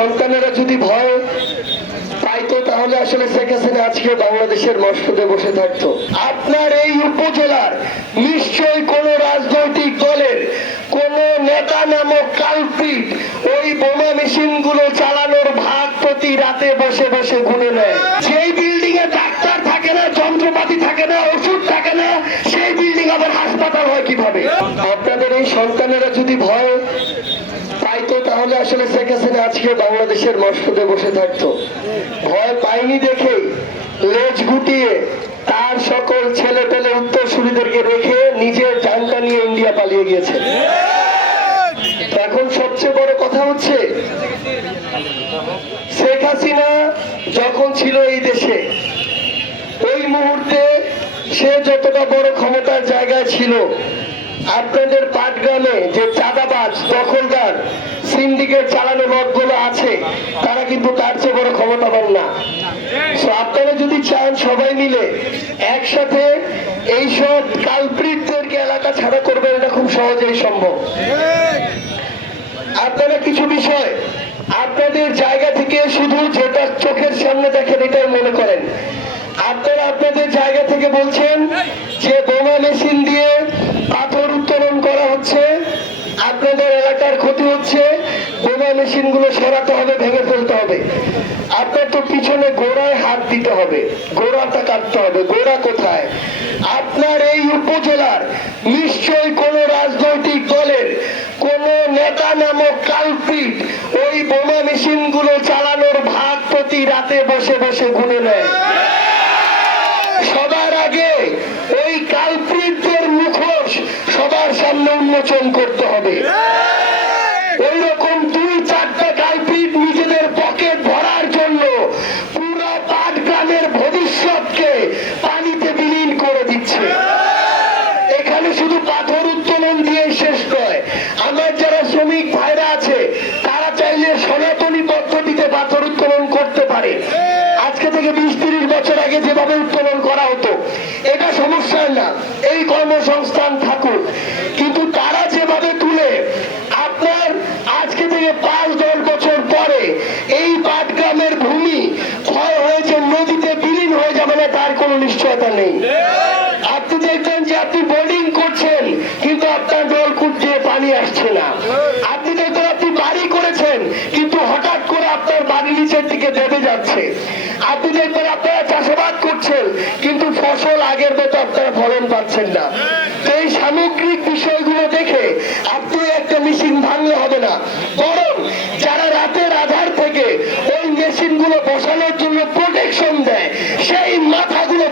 সন্তানেরা যদি ভয় পাইতো, তাহলে আসলে শেখ হাসিনা আজকে বাংলাদেশের মসনদে বসে থাকতো। আপনার এই উপজেলার নিশ্চয়ই কোন রাজনৈতিক দলের, কোন নেতা নামক কালপিট ওই বোমা মেশিনগুলো চালানোর ভাগ প্রতি রাতে বসে বসে গুনে নেয়। যেই বিল্ডিং এ ডাক্তার থাকে না, যন্ত্রপাতি থাকে না, ওষুধ থাকে না, সেই বিল্ডিং আবার হাসপাতাল হয় কীভাবে? আপনাদের এই সন্তানেরা যদি ভয় পাইতো, তাহলে আসলে আজকে বাংলাদেশের মসনদে বসে থাকতো। ভয় পাইনি দেখে লেজ গুটিয়ে তার সকল ছেলে পেলে উত্তরসূরিদেরকে রেখে নিজের জানটা নিয়ে ইন্ডিয়া পালিয়ে গিয়েছে। এখন সবচেয়ে বড় কথা হচ্ছে, শেখ হাসিনা যখন ছিল এই দেশে, ওই মুহূর্তে সে যতটা বড় ক্ষমতার জায়গায় ছিল, আপনাদের পাটগ্রামে যে চাঁদাবাজ, দখলদার সিন্ডিকেট চালানো লোকগুলো আছে, তারা কিন্তু তার চেয়ে বড় ক্ষমতাবান না। আপনারা যদি চান সবাই মিলে একসাথে এইসব কালপ্রিটদেরকে এলাকা ছাড়া করবেন, এটা খুব সহজেই সম্ভব। আপনারা কিছু বিষয়, আপনাদের জায়গা থেকে শুধু যেটা চোখের সামনে দেখেন পিছনে গোড়ায় হাত দিতে হবে। গোড়াটা কাটতে হবে। গোড়া কোথায়? আপনার এই উপজেলার নিশ্চয়ই কোন রাজনৈতিক দলের, কোন নেতা নামক কালপিট ওই বোমা মেশিনগুলো চালানোর ভাগ প্রতি রাতে বসে বসে গুনে নেয়। সবার আগে ওই কালপ্রিটদের মুখোশ সবার সামনে উন্মোচন করতে হবে। থেকে বিশ বছর আগে যেভাবে উত্তোলন করা হতো, এটা সমস্যা না। এই কর্মসংস্থান থাকুক। কিন্তু তারা যেভাবে তুলে, আপনার আজকে থেকে পাঁচ, দশ বছর পরে এই পাটগ্রামের ভূমি ক্ষয় হয়েছে, নদীতে বিলীন হয়ে যাবে না, তার কোনো নিশ্চয়তা নেই। আপনি দেখবেন যে আপনি বোর্ডিং করছেন, কিন্তু আপনার জলকূপ দিয়ে পানি আসছে না। আপনি দেখবেন আপনি বাড়ি করেছেন, কিন্তু হঠাৎ করে আপনার বাড়ি নিচের দিকে আপনি দেখবেন আপনারা চাষাবাদ করছেন, কিন্তু ফসল আগের মতো আপনারা ফলন পাচ্ছেন না। এই সামগ্রিক বিষয়গুলো দেখে আপনি একটা মেশিন ভাঙলে হবে না। বরং যারা রাতের আধার থেকে ওই মেশিনগুলো বসানোর জন্য প্রোটেকশন দেয়, সেই মাথাগুলো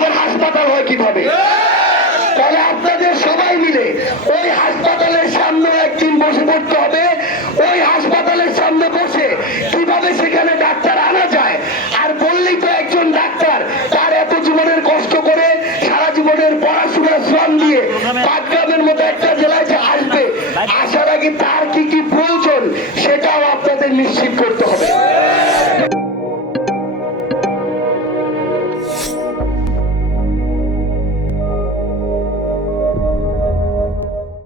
হাসপাতাল হয় কীভাবে?